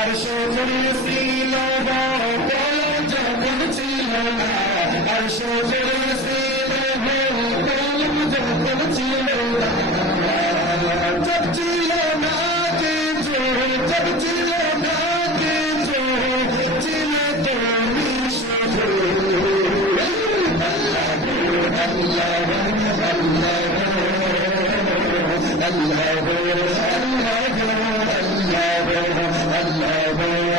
আর সজল ছিল না যখন ছিল না আর সজল ছিল যখন ছিল না জব ছিল না কে জোর জব ছিল না কে জোর ছিল তুমি শুধু আল্লাহ আল্লাহ আল্লাহ আল্লাহ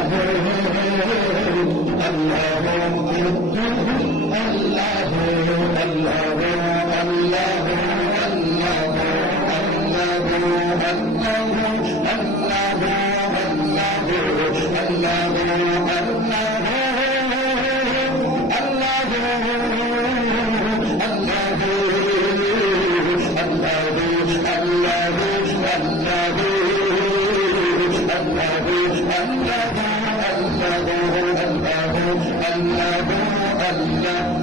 الله الله الله الله الله الله الله